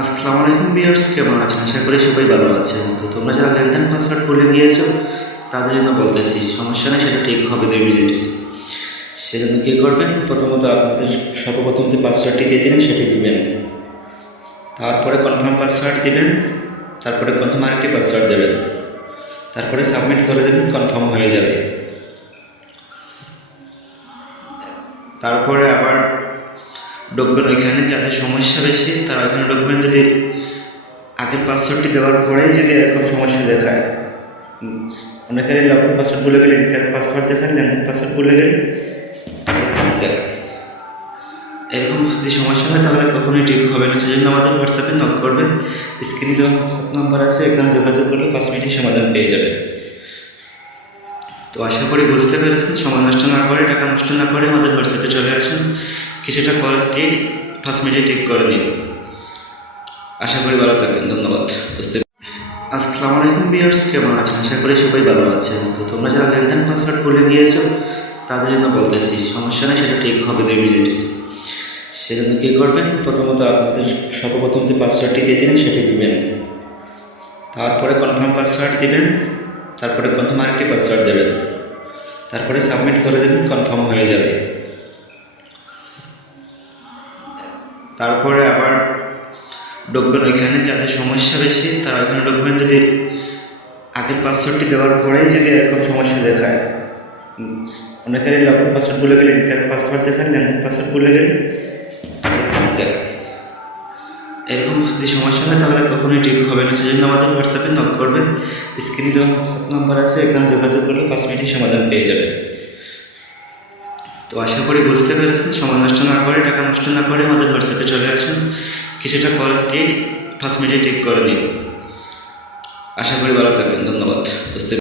আসসালামু আলাইকুম ভিউয়ার্স, কেমন আছেন? আশা করি সবাই ভালো আছেন। তো তোমরা যারা লেনদেন পাসওয়ার্ড ভুলে গিয়েছো তাদের জন্য বলতেছি, সমস্যা নেই, সেটা ঠিক হবে 2 মিনিটে। সেজন্য কী করবেন, প্রথমত আপনাদের সর্বপ্রথম যে পাসওয়ার্ডটি দিয়েছিলেন সেটি দিবেন, তারপরে কনফার্ম পাসওয়ার্ড দিবেন, তারপরে প্রথম আরেকটি পাসওয়ার্ড দেবেন, তারপরে সাবমিট করে দেবেন, কনফার্ম হয়ে যাবে। তারপরে আবার ঢুকবেন ওইখানে, যাদের সমস্যা বেশি তারা ওইখানে ঢুকবেন। যদি আগের পাসওয়ার্ডটি দেওয়ার পরেই যদি এরকম সমস্যা দেখায়, অনেকের লগ ইন পাসওয়ার্ড ভুলে গেলে, ইনকার পাসওয়ার্ড দেখায়, লেনদেন পাসওয়ার্ড ভুলে গেলে দেখায়, এরকম যদি সমস্যা হয় তাহলে কখনোই ঠিক হবে না। সেজন্য আমাদের হোয়াটসঅ্যাপে নক করবেন, স্ক্রিনে দেওয়া হোয়াটসঅ্যাপ নাম্বার আছে, এখানে যোগাযোগ করলে 5 মিনিটের সমাধান পেয়ে যাবেন। তো আশা করি বুঝতে পেরেছেন। সময় নষ্ট না করে, টাকা নষ্ট না করে আমাদের হোয়াটসঅ্যাপে চলে আসুন, কিছুটা খরচ দিয়ে 5 মিনিটে ঠিক করে দিন। আশা করি ভালো থাকবেন। ধন্যবাদ। আসসালামু আলাইকুম ভিউয়ার্স, কেমন আছেন? আশা করি সবাই ভালো আছেন। তো তোমরা যারা লেনদেন পাসওয়ার্ড ভুলে গিয়েছো তাদের জন্য বলতেছি, সমস্যা নেই, সেটা ঠিক হবে 2 মিনিটে। সেজন্য কী করবেন, প্রথমত আপনাদের সর্বপ্রথম যে পাসওয়ার্ডটি দিয়েছিলেন সেটি দিবেন, তারপরে কনফার্ম পাসওয়ার্ড দিবেন, তারপরে প্রথম আরেকটি পাসওয়ার্ড দেবেন, তারপরে সাবমিট করে দেবেন, কনফার্ম হয়ে যাবে। তারপরে আবার ঢুকবেন ওইখানে, যাদের সমস্যা বেশি তারা ওইখানে ঢুকবেন। যদি আগের পাসওয়ার্ডটি দেওয়ার পরেই যদি এরকম সমস্যা দেখায়, অনেকের লগ ইন পাসওয়ার্ড ভুলে গেলে, ইনকার পাসওয়ার্ড দেখায়, লেনদেন পাসওয়ার্ড ভুলে গেলে দেখায়, এরকম যদি সমস্যা হয় তাহলে কখনোই ঠিক হবে না। সেজন্য আমাদের হোয়াটসঅ্যাপে নক করবেন, স্ক্রিনে দেওয়া হোয়াটসঅ্যাপ নাম্বার আছে, এখানে যোগাযোগ করলে 5 মিনিটের সমাধান পেয়ে যাবেন। তো আশা করি বুঝতে পেরেছেন। সময় নষ্ট না করে, টাকা নষ্ট না করে আমাদের হোয়াটসঅ্যাপে চলে আসুন, কিছুটা খরচ দিয়ে 5 মিনিটে ঠিক করে দিন। আশা করি ভালো থাকবেন। ধন্যবাদ।